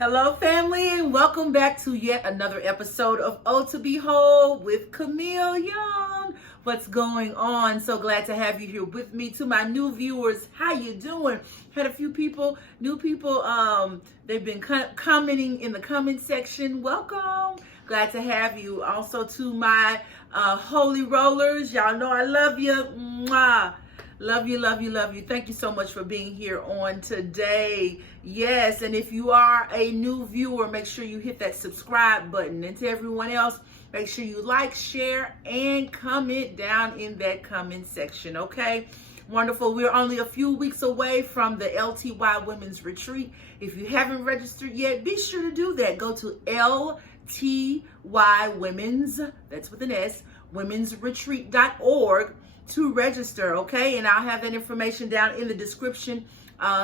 Hello, family, and welcome back to yet another episode of O to Behold with Camille Young. What's going on? So glad to have you here with me. To my new viewers, how you doing? Had a few new people. They've been commenting in the comment section. Welcome. Glad to have you. Also to my holy rollers, y'all know I love you. Mwah. Love you, love you, love you. Thank you so much for being here on today. Yes, and if you are a new viewer, make sure you hit that subscribe button. And to everyone else, make sure you like, share, and comment down in that comment section, okay? Wonderful. We're only a few weeks away from the LTY Women's Retreat. If you haven't registered yet, be sure to do that. Go to LTY Women's, that's with an S, womensretreat.org to register, okay? And I'll have that information down in the description,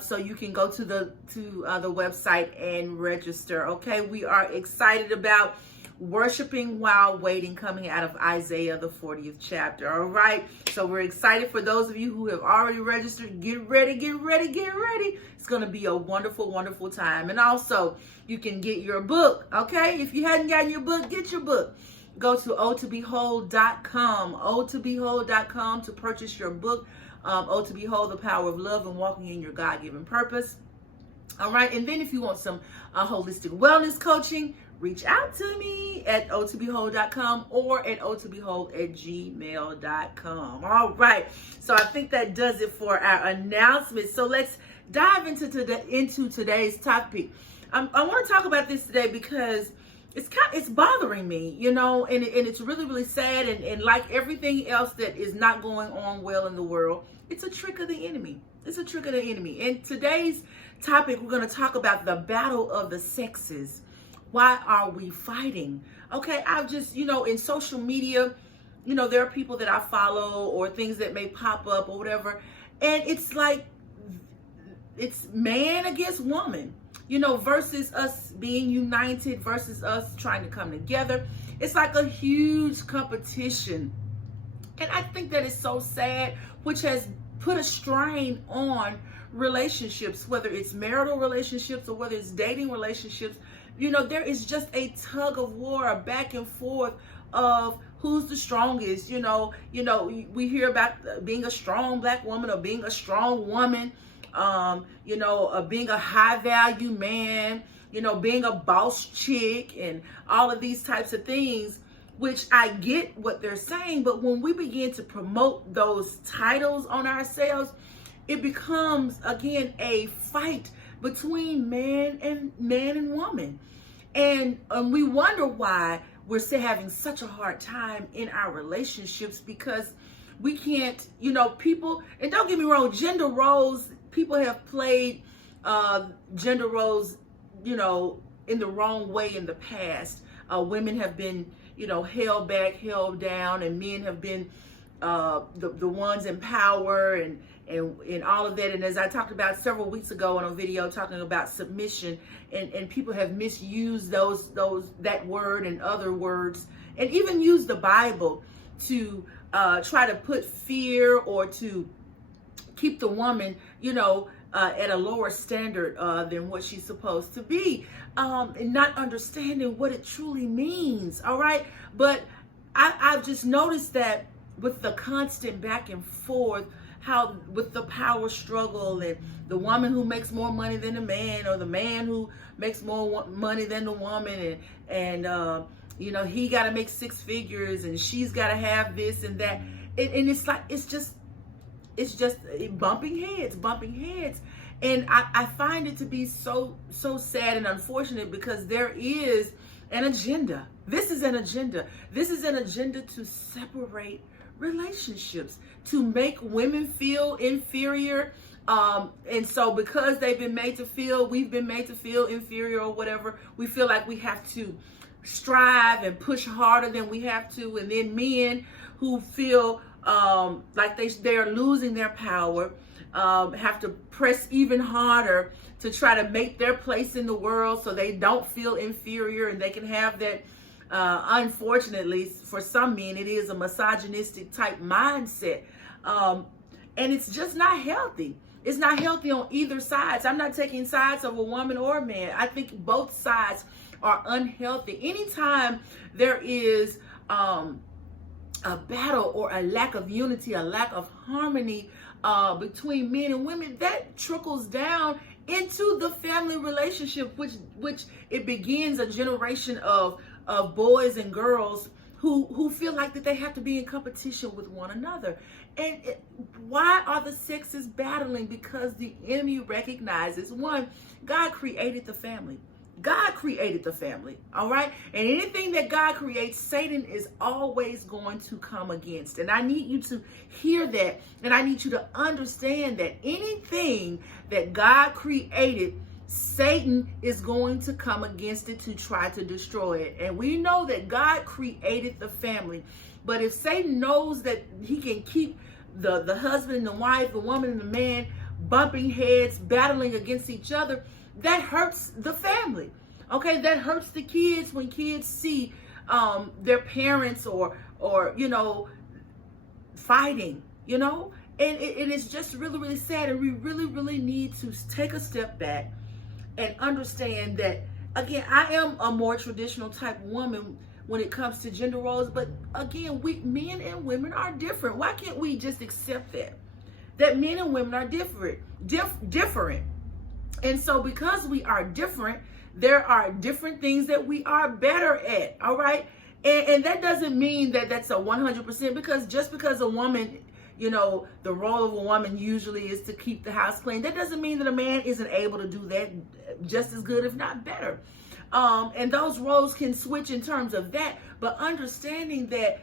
so you can go to the website and register, okay? We are excited about worshiping while waiting, coming out of Isaiah, the 40th chapter, all right? So we're excited. For those of you who have already registered, get ready, get ready, get ready. It's going to be a wonderful, wonderful time. And also, you can get your book, okay? If you hadn't gotten your book, get your book. Go to otobehold.com to purchase your book, O to Behold, The Power of Love and Walking in Your God-Given Purpose. All right, and then if you want some holistic wellness coaching, reach out to me at otobehold.com or at otobehold@gmail.com. All right, so I think that does it for our announcement. So let's dive into today's topic. I want to talk about this today because it's bothering me, you know, and it's really, really sad. And like everything else that is not going on well in the world, it's a trick of the enemy. It's a trick of the enemy. And today's topic, we're going to talk about the battle of the sexes. Why are we fighting? Okay, I've just, in social media, there are people that I follow or things that may pop up or whatever. And it's like, it's man against woman. Versus us being united, versus us trying to come together. It's like a huge competition. And I think that is so sad, which has put a strain on relationships, whether it's marital relationships or whether it's dating relationships. There is just a tug of war, a back and forth of who's the strongest. We hear about being a strong black woman or being a strong woman. Being a high value man, being a boss chick and all of these types of things, which I get what they're saying. But when we begin to promote those titles on ourselves, it becomes, again, a fight between man and woman. And we wonder why we're still having such a hard time in our relationships, because we can't, people, and don't get me wrong, gender roles, people have played gender roles, in the wrong way in the past. Women have been, held back, held down, and men have been the ones in power and all of that. And as I talked about several weeks ago on a video talking about submission, and people have misused that word and other words, and even used the Bible to try to put fear or to keep the woman, at a lower standard than what she's supposed to be, and not understanding what it truly means. All right. But I've just noticed that with the constant back and forth, how with the power struggle and the woman who makes more money than the man, or the man who makes more money than the woman, and he got to make six figures and she's got to have this and that. And it's like, it's just bumping heads. And I find it to be so sad and unfortunate, because there is an agenda. This is an agenda. This is an agenda to separate relationships, to make women feel inferior. And so because we've been made to feel inferior or whatever, we feel like we have to strive and push harder than we have to. And then men who feel like they're losing their power, have to press even harder to try to make their place in the world so they don't feel inferior, and they can have that, unfortunately, for some men, it is a misogynistic type mindset. And it's just not healthy. It's not healthy on either sides. I'm not taking sides of a woman or a man. I think both sides are unhealthy. Anytime there is a battle or a lack of unity, a lack of harmony between men and women, that trickles down into the family relationship, which it begins a generation of boys and girls who feel like that they have to be in competition with one another. And why are the sexes battling? Because the enemy recognizes, one, God created the family. God created the family, all right? And anything that God creates, Satan is always going to come against. And I need you to hear that, and I need you to understand that anything that God created, Satan is going to come against it to try to destroy it. And we know that God created the family. But if Satan knows that he can keep the husband and the wife, the woman and the man bumping heads, battling against each other, that hurts the family. Okay, that hurts the kids when kids see their parents or fighting, and it is just really, really sad. And we really, really need to take a step back and understand that, again, I am a more traditional type woman when it comes to gender roles, but again, men and women are different. Why can't we just accept that men and women are different? And so because we are different, there are different things that we are better at, all right? And that doesn't mean that that's a 100%, because just because a woman, the role of a woman usually is to keep the house clean, that doesn't mean that a man isn't able to do that just as good, if not better. And those roles can switch in terms of that, but understanding that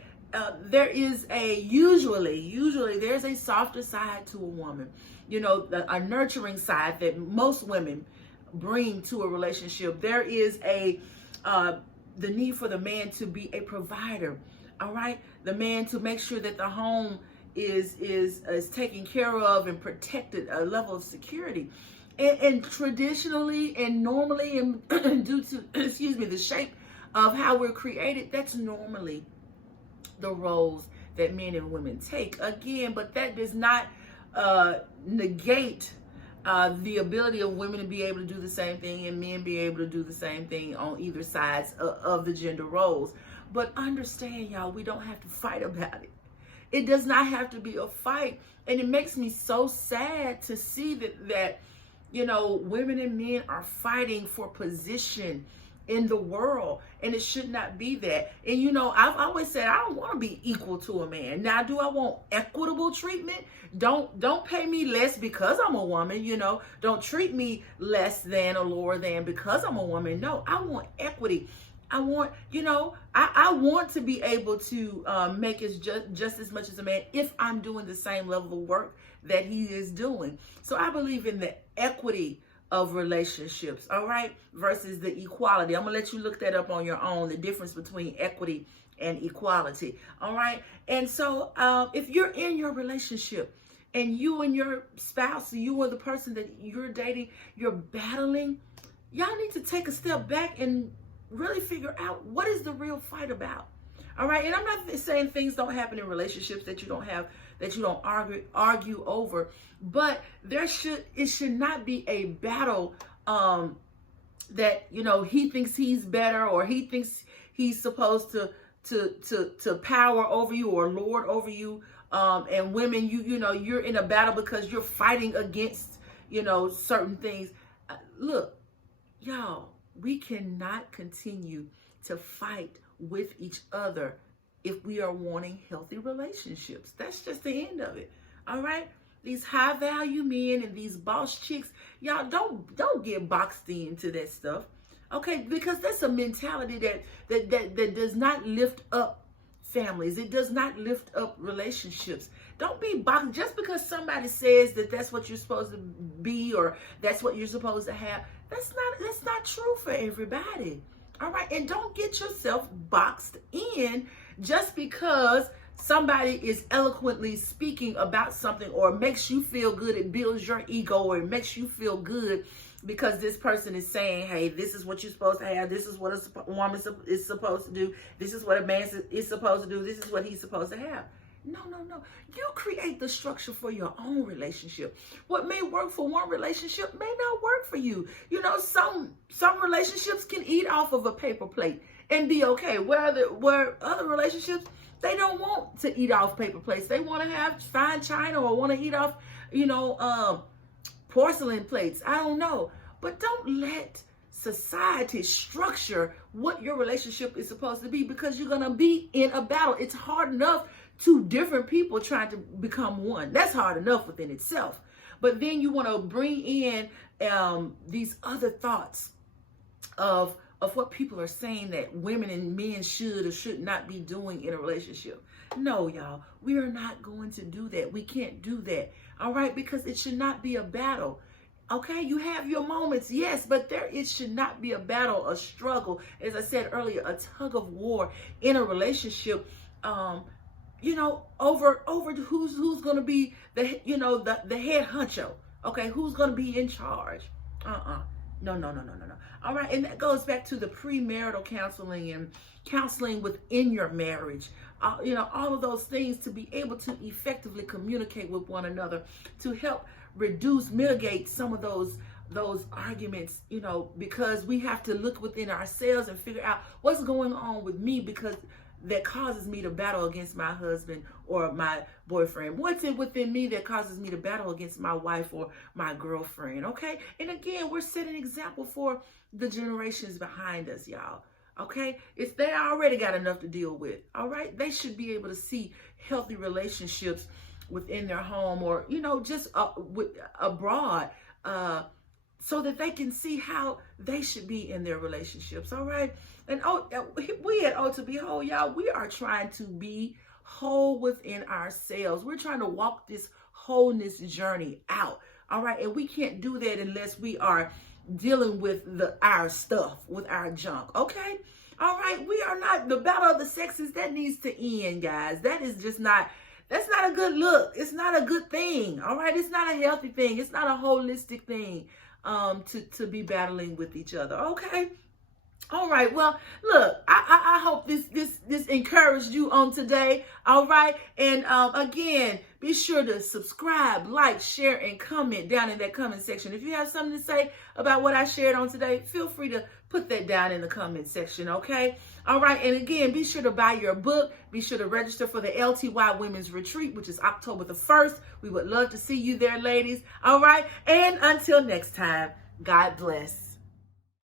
there is usually there's a softer side to a woman, a nurturing side that most women bring to a relationship. There is the need for the man to be a provider, all right? The man to make sure that the home is taken care of and protected, a level of security. And traditionally and normally, and due to, the shape of how we're created, that's normally the roles that men and women take. Again, but that does not negate the ability of women to be able to do the same thing and men be able to do the same thing on either sides of the gender roles. But understand, y'all, we don't have to fight about it. It does not have to be a fight. And it makes me so sad to see that women and men are fighting for position in the world, and it should not be that. And I've always said I don't want to be equal to a man. Now, do I want equitable treatment? Don't pay me less because I'm a woman. Don't treat me less than or lower than because I'm a woman. No, I want equity. I want, I want to be able to make it just as much as a man if I'm doing the same level of work that he is doing. So I believe in the equity of relationships, all right, versus the equality. I'm gonna let you look that up on your own, the difference between equity and equality, all right? And so if you're in your relationship and you and your spouse, you or the person that you're dating, you're battling, y'all need to take a step back and really figure out what is the real fight about. All right. And I'm not saying things don't happen in relationships that you don't argue over, but it should not be a battle that he thinks he's better, or he thinks he's supposed to power over you or lord over you. And women, you're in a battle because you're fighting against certain things. Look, y'all, we cannot continue to fight with each other if we are wanting healthy relationships. That's just the end of it. All right? These high value men and these boss chicks, y'all don't get boxed into that stuff. Okay? Because that's a mentality that does not lift up families. It does not lift up relationships. Don't be boxed just because somebody says that that's what you're supposed to be or that's what you're supposed to have. That's not true for everybody. All right. And don't get yourself boxed in just because somebody is eloquently speaking about something or makes you feel good. It builds your ego, or it makes you feel good because this person is saying, hey, this is what you're supposed to have. This is what a woman is supposed to do. This is what a man is supposed to do. This is what he's supposed to have. No, no, no. You create the structure for your own relationship. What may work for one relationship may not work for you. You know, some relationships can eat off of a paper plate and be okay. Where other relationships, they don't want to eat off paper plates. They want to have fine china or want to eat off, porcelain plates. I don't know. But don't let society structure what your relationship is supposed to be, because you're going to be in a battle. It's hard enough, two different people trying to become one. That's hard enough within itself. But then you want to bring in these other thoughts of what people are saying that women and men should or should not be doing in a relationship. No, y'all, we are not going to do that. We can't do that. All right, because it should not be a battle. Okay, you have your moments, yes, but it should not be a battle, a struggle. As I said earlier, a tug of war in a relationship. Over who's going to be the head honcho. Okay, who's going to be in charge? No. All right, and that goes back to the premarital counseling and counseling within your marriage. All of those things to be able to effectively communicate with one another to help mitigate some of those arguments, because we have to look within ourselves and figure out what's going on with me, because that causes me to battle against my husband or my boyfriend. What's it within me that causes me to battle against my wife or my girlfriend? Okay. And again, we're setting an example for the generations behind us, y'all. Okay. If they already got enough to deal with, all right, they should be able to see healthy relationships within their home or, just abroad, so that they can see how they should be in their relationships. All right. And we at To Be Whole, y'all, we are trying to be whole within ourselves. We're trying to walk this wholeness journey out. All right. And we can't do that unless we are dealing with our stuff, with our junk. Okay. All right. We are not the battle of the sexes. That needs to end, guys. That's not a good look. It's not a good thing. All right. It's not a healthy thing. It's not a holistic thing to be battling with each other. Okay. All right. Well, look, I hope this encouraged you on today. All right. And again, be sure to subscribe, like, share, and comment down in that comment section. If you have something to say about what I shared on today, feel free to put that down in the comment section. Okay. All right. And again, be sure to buy your book. Be sure to register for the LTY Women's Retreat, which is October the 1st. We would love to see you there, ladies. All right. And until next time, God bless.